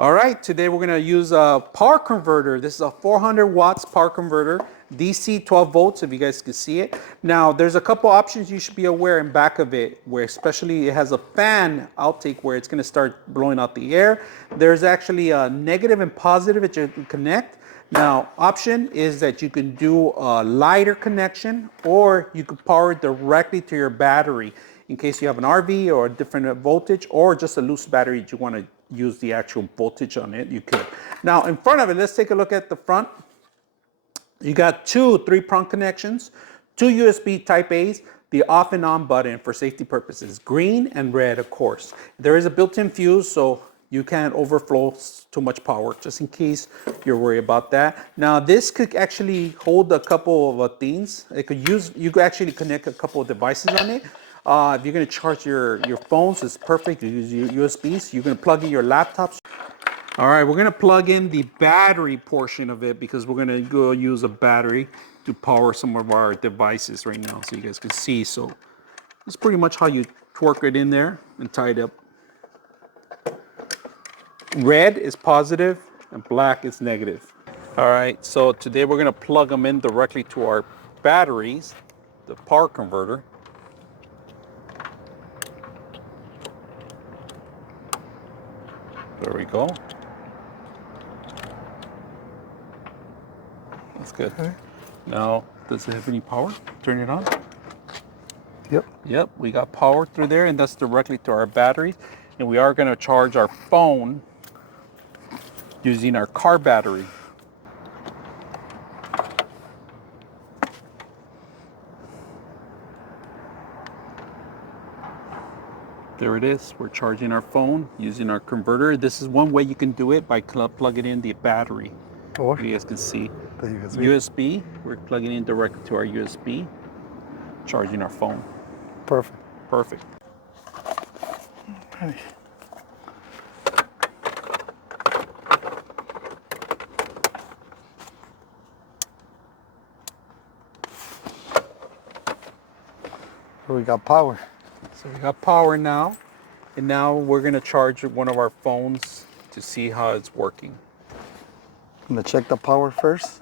All right, today we're gonna use a power converter. This is a 400 watts power converter, DC 12 volts, if you guys can see it. Now, there's a couple options you should be aware in back of it, where especially it has a fan outtake where it's gonna start blowing out the air. There's actually a negative and positive that you can connect. Now, option is that you can do a lighter connection, or you can power it directly to your battery in case you have an RV or a different voltage, or just a loose battery that you want to use the actual voltage on it, you could. Now, in front of it, let's take a look at the front. You got two 3-prong connections, two USB Type A's, the off and on button for safety purposes, green and red, of course. There is a built-in fuse, so you can't overflow too much power, just in case you're worried about that. Now, this could actually hold a couple of things. You could actually connect a couple of devices on it. If you're gonna charge your phones, it's perfect. You use USBs. You're gonna plug in your laptops. All right, we're gonna plug in the battery portion of it because we're gonna go use a battery to power some of our devices right now, so you guys can see. So that's pretty much how you torque it in there and tie it up. Red is positive and black is negative. All right, so today we're gonna plug them in directly to our batteries, the power converter. There we go. That's good. Okay. Now, does it have any power? Turn it on. Yep. Yep, we got power through there, and that's directly to our batteries. And we are going to charge our phone using our car battery. There it is. We're charging our phone using our converter. This is one way you can do it, by plugging in the battery. Or you guys can see. the USB. USB. We're plugging in directly to our USB, charging our phone. Perfect. Perfect. Okay. So we got power. So we got power now, and now we're gonna charge one of our phones to see how it's working. I'm gonna check the power first.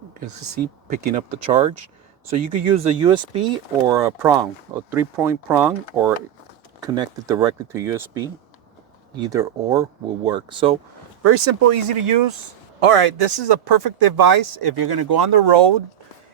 You can see picking up the charge. So you could use a USB or a prong, a 3-point prong, or connect it directly to USB. Either or will work. So very simple, easy to use. All right, this is a perfect device if you're gonna go on the road.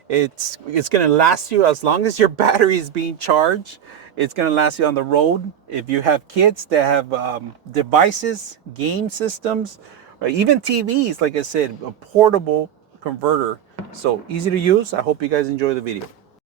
It's gonna last you as long as your battery is being charged. It's gonna last you on the road. If you have kids that have devices, game systems, or even TVs, like I said, a portable converter. So easy to use. I hope you guys enjoy the video.